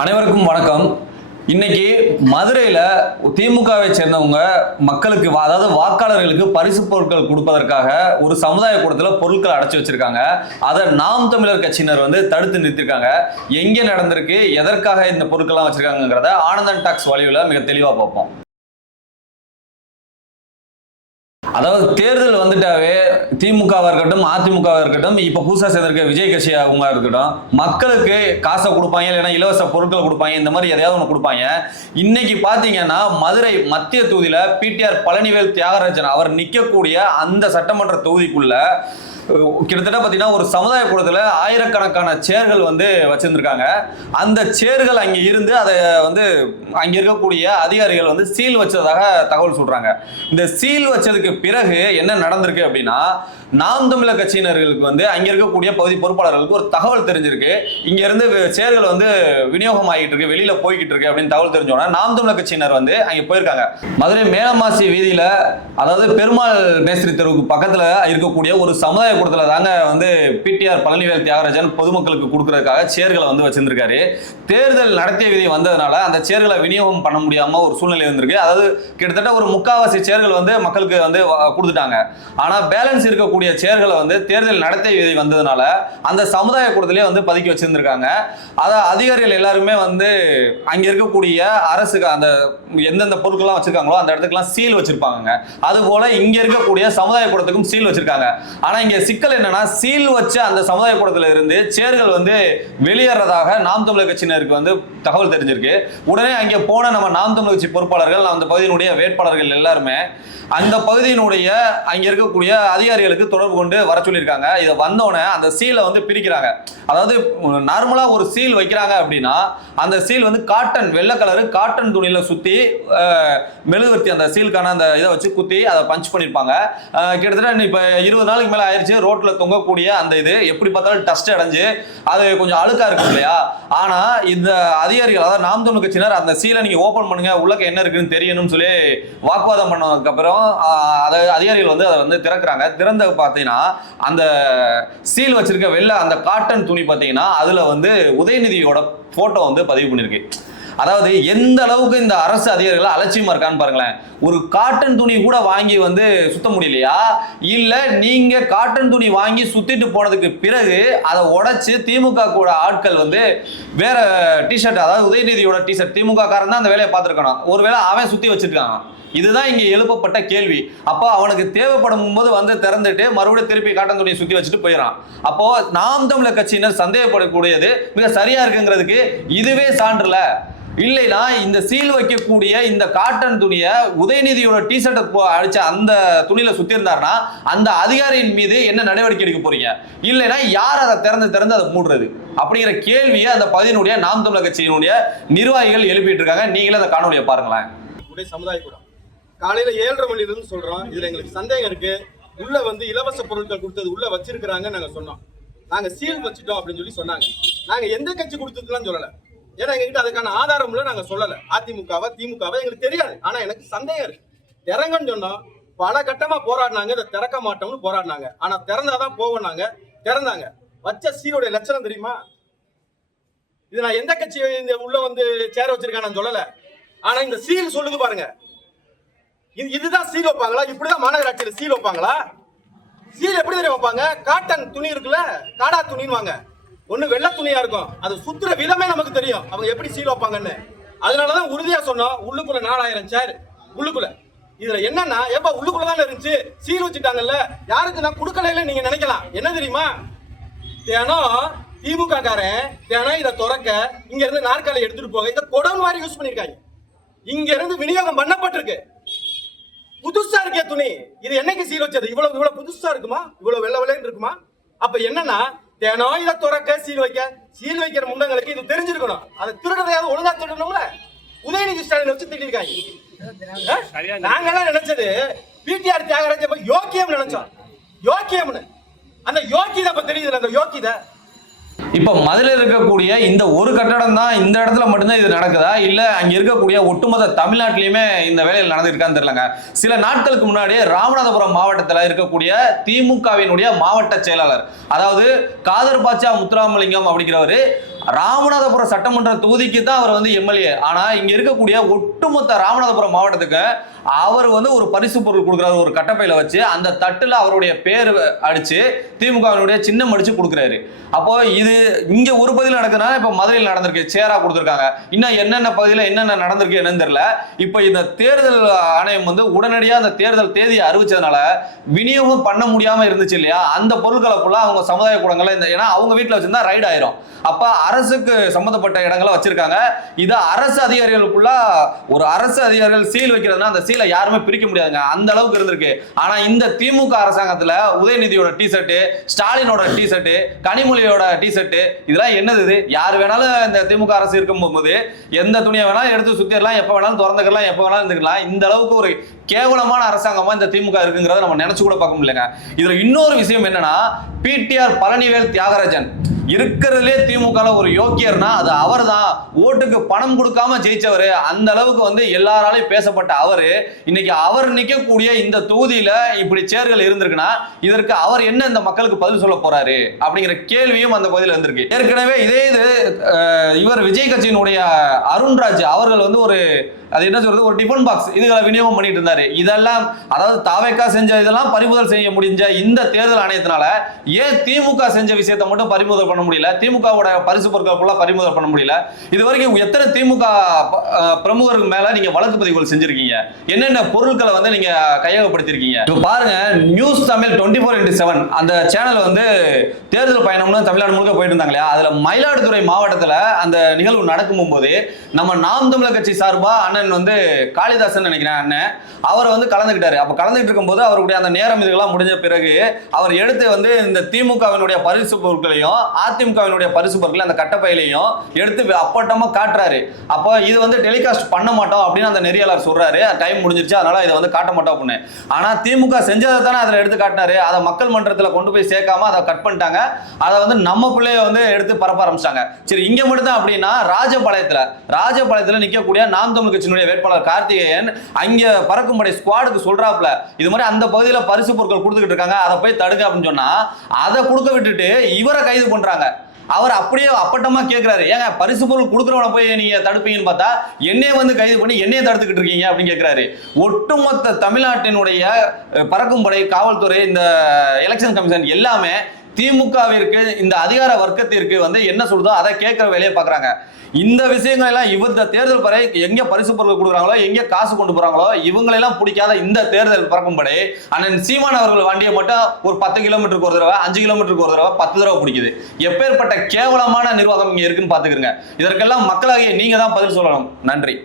அனைவருக்கும் வணக்கம். இன்னைக்கு மதுரையில் திமுகவை சேர்ந்தவங்க மக்களுக்கு அதாவது வாக்காளர்களுக்கு பரிசு பொருட்கள் கொடுப்பதற்காக ஒரு சமுதாய கூடத்தில் பொருட்கள் அடைச்சி வச்சிருக்காங்க. அதை நாம் தமிழர் கட்சியினர் தடுத்து நிறுத்திருக்காங்க. எங்கே நடந்திருக்கு, எதற்காக இந்த பொருட்கள்லாம் வச்சிருக்காங்கிறத ஆனந்தன் டாக்ஸ் வழியில் மிக தெளிவாக பார்ப்போம். அதாவது தேர்தல் வந்துட்டாவே திமுகவா இருக்கட்டும் அதிமுகவா இருக்கட்டும் இப்ப புதுசா சேர்ந்திருக்க விஜய் கட்சி அவங்க இருக்கட்டும் மக்களுக்கு காசை கொடுப்பாங்க, இல்லைன்னா இலவச பொருட்கள் கொடுப்பாங்க, இந்த மாதிரி எதையாவது ஒன்று கொடுப்பாங்க. இன்னைக்கு பாத்தீங்கன்னா மதுரை மத்திய தொகுதியில பிடிஆர் பழனிவேல் தியாகராஜன் அவர் நிக்கக்கூடிய அந்த சட்டமன்ற தொகுதிக்குள்ள கிட்டத்தட்ட பார்த்தீங்கன்னா ஒரு சமுதாய கூடத்தில் ஆயிரக்கணக்கான சேர்கள் வச்சிருந்திருக்காங்க. அந்த சேர்கள் அங்கே இருந்து அதை அங்கே இருக்கக்கூடிய அதிகாரிகள் சீல் வச்சதாக தகவல் சொல்றாங்க. இந்த சீல் வச்சதுக்கு பிறகு என்ன நடந்திருக்கு அப்படின்னா, நாம் தமிழர் கட்சியினர்களுக்கு அங்கே இருக்கக்கூடிய பகுதி பொறுப்பாளர்களுக்கு ஒரு தகவல் தெரிஞ்சிருக்கு. இங்க இருந்து சேர்கள் விநியோகம் ஆகிட்டு இருக்கு, வெளியில போய்கிட்டு இருக்கு அப்படின்னு தகவல் தெரிஞ்சோன்னா நாம் தமிழர் கட்சியினர் அங்கே போயிருக்காங்க. மதுரை மேலமாசி வீதியில அதாவது பெருமாள் மேஸ்திரி தெருவுக்கு பக்கத்துல இருக்கக்கூடிய ஒரு சமுதாய கூடத்துல தாங்க பிடிஆர் பழனிவேல் தியாகராஜன் பொதுமக்களுக்கு கொடுக்கறதுக்காக சேர்களை வச்சிருந்திருக்காரு. தேர்தல் நடத்திய விதி வந்ததுனால அந்த சேர்களை விநியோகம் பண்ண முடியாம ஒரு சூழ்நிலை வந்திருக்கு. அதாவது கிட்டத்தட்ட ஒரு முக்காவாசி சேர்கள் மக்களுக்கு கொடுத்துட்டாங்க. ஆனா பேலன்ஸ் இருக்கக்கூடிய சேர்களை தேர்தல் நடத்திய விதி வந்ததுனால அந்த சமுதாய கூடத்திலே பதுக்கி வச்சிருந்திருக்காங்க. அதை அதிகாரிகள் எல்லாருமே அங்க இருக்கக்கூடிய அரசுக்கு அந்த எந்தெந்த பொருட்கள்லாம் வச்சிருக்காங்களோ அந்த இடத்துக்குலாம் சீல் வச்சிருப்பாங்க. அது போல இங்க இருக்கக்கூடிய சமுதாய கூடத்துக்கும் சீல் வச்சிருக்காங்க. ஆனா இங்க சிக்கல் என்னன்னா, சீல் வச்ச அந்த சமுதாய கூடத்துல இருந்து சேர்கள் வெளியேறதாக நாம் தமிழர் கட்சியினருக்கு தகவல் தெரிஞ்சிருக்கு. உடனே அங்கே போன நம்ம நாம் தமிழர் கட்சி பொறுப்பாளர்கள் அந்த பகுதியினுடைய வேட்பாளர்கள் எல்லாருமே அந்த பகுதியினுடைய அங்க இருக்கக்கூடிய அதிகாரிகளுக்கு தொடர்பு கொண்டு வர சொல்லியிருக்காங்க. இதை வந்தோடனே அந்த சீலை பிரிக்கிறாங்க. அதாவது நார்மலா ஒரு சீல் வைக்கிறாங்க அப்படின்னா அந்த சீல் காட்டன் வெள்ளை கலரு காட்டன் துணியில சுத்தி மெழுகுவர்த்தி அந்த சீலுக்கான அந்த இதை வச்சு குத்தி அதை பஞ்ச் பண்ணிருப்பாங்க. கிட்டத்தட்ட இப்ப 20 நாளுக்கு மேல ஆயிடுச்சு. ரோட்ல தொங்கக்கூடிய அந்த இது எப்படி பார்த்தாலும் டஸ்ட் அடைஞ்சு அது கொஞ்சம் அழுக்கா இருக்கும் இல்லையா? ஆனா இந்த அதிகாரிகள் அதாவது நாம் தமிழர் கட்சியினர் அந்த சீலை நீங்க ஓபன் பண்ணுங்க, உள்ளக்க என்ன இருக்குன்னு தெரியணும்னு சொல்லி வாக்குவாதம் பண்ணதுக்கு அப்புறம் அதிகாரிகள் அதை திறக்கிறாங்க. திறந்த பார்த்தீங்கன்னா அந்த சீல் வச்சிருக்க வெள்ளை அந்த காட்டன் துணி பார்த்தீங்கன்னா அதுல உதயநிதியோட போட்டோ பதிவு பண்ணிருக்கு. அதாவது எந்த அளவுக்கு இந்த அரசு அதிகாரிகள் அலட்சியமா இருக்கான்னு பாருங்களேன். ஒரு காட்டன் துணி கூட வாங்கி சுத்த முடியலையா? இல்ல நீங்க காட்டன் துணி வாங்கி சுத்திட்டு போனதுக்கு பிறகு அதை உடைச்சு திமுக கூட ஆட்கள் வேற டிஷர்ட், அதாவது உதயநிதியோட டிஷர்ட், திமுக காரன் தான் அந்த வேலையை பார்த்திருக்கணும். ஒருவேளை அவன் சுத்தி வச்சிருக்காங்க. இதுதான் இங்க எழுப்பப்பட்ட கேள்வி. அப்போ அவனுக்கு தேவைப்படும் போது திறந்துட்டு மறுபடியும் திருப்பி காட்டன் துணியை சுத்தி வச்சுட்டு போயிடறான். அப்போ நாம் தமிழர் கட்சியினர் சந்தேகப்படக்கூடியது மிக சரியா இருக்குங்கிறதுக்கு இதுவே சான்றுல. இல்லைனா இந்த சீல் வைக்கக்கூடிய இந்த காட்டன் துணியை உதயநிதியோட டிஷர்ட்டை அடிச்ச அந்த துணியில சுத்தி இருந்தாருன்னா அந்த அதிகாரியின் மீது என்ன நடவடிக்கை எடுக்க போறீங்க? இல்லைன்னா யார் அதை திறந்து அதை மூடுறது அப்படிங்கிற கேள்வியை அந்த பகுதியினுடைய நாம் தமிழர் கட்சியினுடைய நிர்வாகிகள் எழுப்பிட்டு இருக்காங்க. நீங்களே அந்த காணொலியை பாருங்களேன். சமுதாய கூடம் காலையில 7:30 மணில இருந்து சொல்றோம். இதுல எங்களுக்கு சந்தேகம் இருக்கு. உள்ள இலவச பொருட்கள் கொடுத்தது உள்ள வச்சிருக்கிறாங்க நாங்க சொன்னோம். நாங்க சீல் வச்சுட்டோம் அப்படின்னு சொல்லி சொன்னாங்க. நாங்க எந்த கட்சி கொடுத்ததுலாம் சொல்லல. ஏன்னா எங்ககிட்ட அதுக்கான ஆதாரம்ல நாங்க சொல்லல. அதிமுகவா திமுகவா எங்களுக்கு தெரியாது. ஆனா எனக்கு சந்தேகம் இருக்கு. திறங்கன்னு சொன்னோம். பல கட்டமா போராடினாங்க. இதை திறக்க மாட்டோம்னு போராடினாங்க. ஆனா திறந்தாதான் போவோம்னாங்க. திறந்தாங்க. வச்ச சீலோட லட்சணம் தெரியுமா? இது நான் எந்த கட்சி இந்த உள்ள சேர வச்சிருக்கேன் நான் சொல்லல. ஆனா இந்த சீல் சொல்லுது பாருங்க. இதுதான் சீல் வைப்பாங்களா? இப்படிதான் மாநகராட்சியில சீல் வைப்பாங்களா? சீல் எப்படி தெரியும் வைப்பாங்க? காட்டன் துணி இருக்குல்ல, காடா துணின்னு வாங்க. ஒண்ணு வெள்ளை துணியா இருக்கும். அது சுத்துற விதமே நமக்கு தெரியும் அவங்க எப்படி சீல் வைப்பாங்கன்னு. அதனாலதான் உறுதியா சொன்னோம். உள்ளுக்குள்ள 4000 சேர் உள்ளுக்குள்ள. இதுல என்னன்னா எப்ப உள்ளுக்குள்ளதான் இருந்துச்சு, சீல் வச்சுட்டாங்கல்ல. யாருக்கு நான் கொடுக்கல நீங்க நினைக்கலாம். என்ன தெரியுமா? தினம் திமுக காரன் தினம் இதை துறக்க இங்க இருந்து நாற்காலி எடுத்துட்டு போக இதை கொடம் மாதிரி யூஸ் பண்ணிருக்காங்க. இங்க இருந்து விநியோகம் பண்ணப்பட்டிருக்கு. புதுசா இருக்கே துணி. இது என்னைக்கு சீல் வச்சது? இவ்வளவு புதுசா இருக்குமா? இவ்வளவு வெள்ளை வெள்ளைன்னு இருக்குமா? அப்ப என்னன்னா தினம் இதை துறக்க சீல் வைக்கிற முண்டங்களுக்கு இது தெரிஞ்சிருக்கணும். அதை திருடுறதையாவது ஒழுங்கா திருடணும்ல. உதயநிதி ஸ்டாலின் வச்சு திட்டிருக்காங்க. நாங்கெல்லாம் நினைச்சது பிடிஆர் தியாகராஜன் யோக்கியம் நினைச்சோம். யோக்கியம்னு அந்த யோக்கியதை அப்ப தெரியுது. அந்த யோக்கியதை இப்ப மதுரையில் இருக்கக்கூடிய இந்த ஒரு கட்டடம் தான் இந்த இடத்துல மட்டும்தான் இது நடக்குதா, இல்ல அங்க இருக்கக்கூடிய ஒட்டுமொத்த தமிழ்நாட்டிலுமே இந்த வேலையில் நடந்திருக்கான்னு தெரியலங்க. சில நாட்களுக்கு முன்னாடி ராமநாதபுரம் மாவட்டத்தில் இருக்கக்கூடிய திமுகவினுடைய மாவட்ட செயலாளர், அதாவது காதர் பாட்சா முத்துராமலிங்கம் அப்படிங்கிறவரு ராமநாதபுரம் சட்டமன்ற தொகுதிக்கு தான் அவர் வந்து எம்எல்ஏ. ஆனா இங்க இருக்கக்கூடிய ஒட்டுமொத்த ராமநாதபுரம் மாவட்டத்துக்கு அவர் வந்து ஒரு பரிசு பொருள் கொடுக்குறாரு, ஒரு கட்டப்பையில வச்சு அந்த தட்டுல அவருடைய பேர் அடிச்சு திமுகவினுடைய சின்னம் அடிச்சு கொடுக்குறாரு. அப்போ இது இங்க ஒரு பகுதியில் நடக்குதுன்னா இப்ப மதுரையில் நடந்திருக்கு, சேரா கொடுத்துருக்காங்க. இன்னும் என்னென்ன பகுதியில் என்னென்ன நடந்திருக்கு என்னன்னு தெரியல. இப்ப இந்த தேர்தல் ஆணையம் வந்து உடனடியாக அந்த தேர்தல் தேதியை அறிவிச்சதுனால விநியோகம் பண்ண முடியாம இருந்துச்சு இல்லையா, அந்த பொருட்களை ஃபுல்லா அவங்க சமுதாய கூடங்களை ஏன்னா அவங்க வீட்டில் வச்சிருந்தா ரைட் ஆயிரும். அப்ப அரசுக்கு சம்பந்தப்பட்ட இடங்களை வச்சிருக்காங்க. இது அரசு அதிகாரிகளுக்குள்ள ஒரு அரசு அதிகாரிகள் சீல் வைக்கிறதுனா அந்த சீலை யாருமே பிரிக்க முடியாதுங்க, அந்த அளவுக்கு இருந்திருக்கு. ஆனா இந்த திமுக அரசாங்கத்துல உதயநிதியோட டி-ஷர்ட், ஸ்டாலினோட டி-ஷர்ட், கனிமொழியோட டி-ஷர்ட், இதெல்லாம் என்னது? இது யார் வேணாலும் இந்த திமுக அரசு இருக்கும் போது எந்த துணியை வேணாலும் எடுத்து சுத்திடலாம், எப்ப வேணாலும் திறந்துக்கலாம், எப்ப வேணாலும் இருந்துக்கலாம். இந்த அளவுக்கு ஒரு கேவலமான அரசாங்கமா இந்த திமுக இருக்குங்கிறத நம்ம நினைச்சு கூட பார்க்க முடியலங்க. இதுல இன்னொரு விஷயம் என்னன்னா, பிடிஆர் பழனிவேல் தியாகராஜன் இருக்கிறதுலே திமுக ஒரு யோக்கியர்னா அது அவர் தான். ஓட்டுக்கு பணம் கொடுக்காம ஜெயிச்சவர், அந்த அளவுக்கு வந்து எல்லாராலையும் பேசப்பட்ட அவரு இன்னைக்கு அவர் நிக்கக்கூடிய இந்த தொகுதியில இப்படி சேர்கள் இருந்திருக்குன்னா இதற்கு அவர் என்ன இந்த மக்களுக்கு பதில் சொல்ல போறாரு அப்படிங்கிற கேள்வியும் அந்த பகுதியில் இருந்திருக்கு. ஏற்கனவே இதே இது இவர் விஜய் கட்சியினுடைய அருண்ராஜ் அவர்கள் வந்து ஒரு அது என்ன சொல்றது ஒரு டிஃபன் பாக்ஸ் இதுகளை விநியோகம் பண்ணிட்டு இருந்தாரு. இதெல்லாம் அதாவது தாவேக்கா செஞ்ச இதெல்லாம் பறிமுதல் செய்ய முடிஞ்ச இந்த தேர்தல் ஆணையத்தினால ஏன் திமுக செஞ்ச விஷயத்தை மட்டும் பறிமுதல் பண்ண முடியல, திமுகவோட பரிசு பொருட்கள் பறிமுதல் பண்ண முடியல? இது வரைக்கும் எத்தனை திமுக பிரமுகருக்கு மேல நீங்க வழக்கு பதிவுகள் செஞ்சிருக்கீங்க, என்னென்ன பொருட்களை வந்து நீங்க கையகப்படுத்திருக்கீங்க? இப்போ பாருங்க, நியூஸ் தமிழ் 24x7 அந்த சேனல் வந்து தேர்தல் பயணம்னு தமிழ்நாடு முழுக்க போயிட்டு இருந்தாங்க இல்லையா, அதுல மயிலாடுதுறை மாவட்டத்துல அந்த நிகழ்வு நடக்கும் போது நம்ம நாம் தமிழர் கட்சி சார்பா அண்ணன் வந்து காளிதாசன் நினைக்கிறேன் அண்ணன், அவர் வந்து கலந்துக்கிட்டாரு. அப்ப கலந்துகிட்டு இருக்கும்போது அவருடைய அந்த நேரம் இதுக்கெல்லாம் முடிஞ்ச பிறகு அவர் எடுத்து வந்து இந்த திமுகவினுடைய பரிசு பொருட்களையும் அதிமுகவினுடைய பரிசு பொருட்களையும் அந்த கட்டப்பையிலையும் எடுத்து அப்பட்டமா காட்டுறாரு. அப்போ இது வந்து டெலிகாஸ்ட் பண்ண மாட்டோம் அப்படின்னு அந்த நெறியாளர் சொல்றாரு, டைம் முடிஞ்சிருச்சு அதனால இதை வந்து காட்ட மாட்டோம் அப்படின்னு. ஆனா திமுக செஞ்சதை தானே அதில் எடுத்து காட்டினாரு, அதை மக்கள் மன்றத்தில் கொண்டு போய் சேர்க்காம அதை கட் பண்ணிட்டாங்க. அதை வந்து நம்ம பிள்ளைய வந்து எடுத்து பரப்ப ஆரம்பிச்சாங்க. சரி, இங்க மட்டும் தான் அப்படின்னா ராஜபாளையத்துல நிக்கக்கூடிய நாம் தமிழ் கட்சியினுடைய வேட்பாளர் கார்த்திகேயன் அங்க பறக்கும் படை ஸ்குவாடுக்கு சொல்றாப்ல இது மாதிரி அந்த பகுதியில பரிசு பொருட்கள் கொடுத்துக்கிட்டு இருக்காங்க, அதை போய் தடுக்க அப்படின்னு சொன்னா அதை கொடுக்க விட்டுட்டு இவரை கைது பண்றாங்க. அவர் அப்படியே அப்பட்டமா கேட்கிறாரு, ஏங்க பரிசு பொருள் கொடுக்குறவனை போய் நீங்க தடுப்பீங்கன்னு பார்த்தா என்னைய வந்து கைது பண்ணி என்னைய தடுத்துக்கிட்டு இருக்கீங்க அப்படின்னு கேட்கிறாரு. ஒட்டுமொத்த தமிழ்நாட்டினுடைய பறக்கும் படை, காவல்துறை, இந்த எலெக்ஷன் கமிஷன் எல்லாமே திமுகவிற்கு இந்த அதிகார வர்க்கத்திற்கு வந்து என்ன சொல்றதோ அதை கேட்கிற வேலையை பாக்குறாங்க. இந்த விஷயங்கள் எல்லாம் இந்த தேர்தல் பறை எங்க பரிசு பொருட்கள் கொடுக்குறாங்களோ, எங்க காசு கொண்டு போறாங்களோ இவங்களெல்லாம் பிடிக்காத இந்த தேர்தல் பறக்கும்படி அண்ணன் சீமான் அவர்கள் வண்டியை மட்டும் ஒரு 10 கிலோமீட்டருக்கு ஒரு தடவை, 5 கிலோமீட்டருக்கு ஒரு தடவை, 10 தடவை பிடிக்குது. எப்பேற்பட்ட கேவலமான நிர்வாகம் இங்க இருக்குன்னு பாத்துக்கிறங்க. இதற்கெல்லாம் மக்களாகிய நீங்க தான் பதில் சொல்லணும். நன்றி.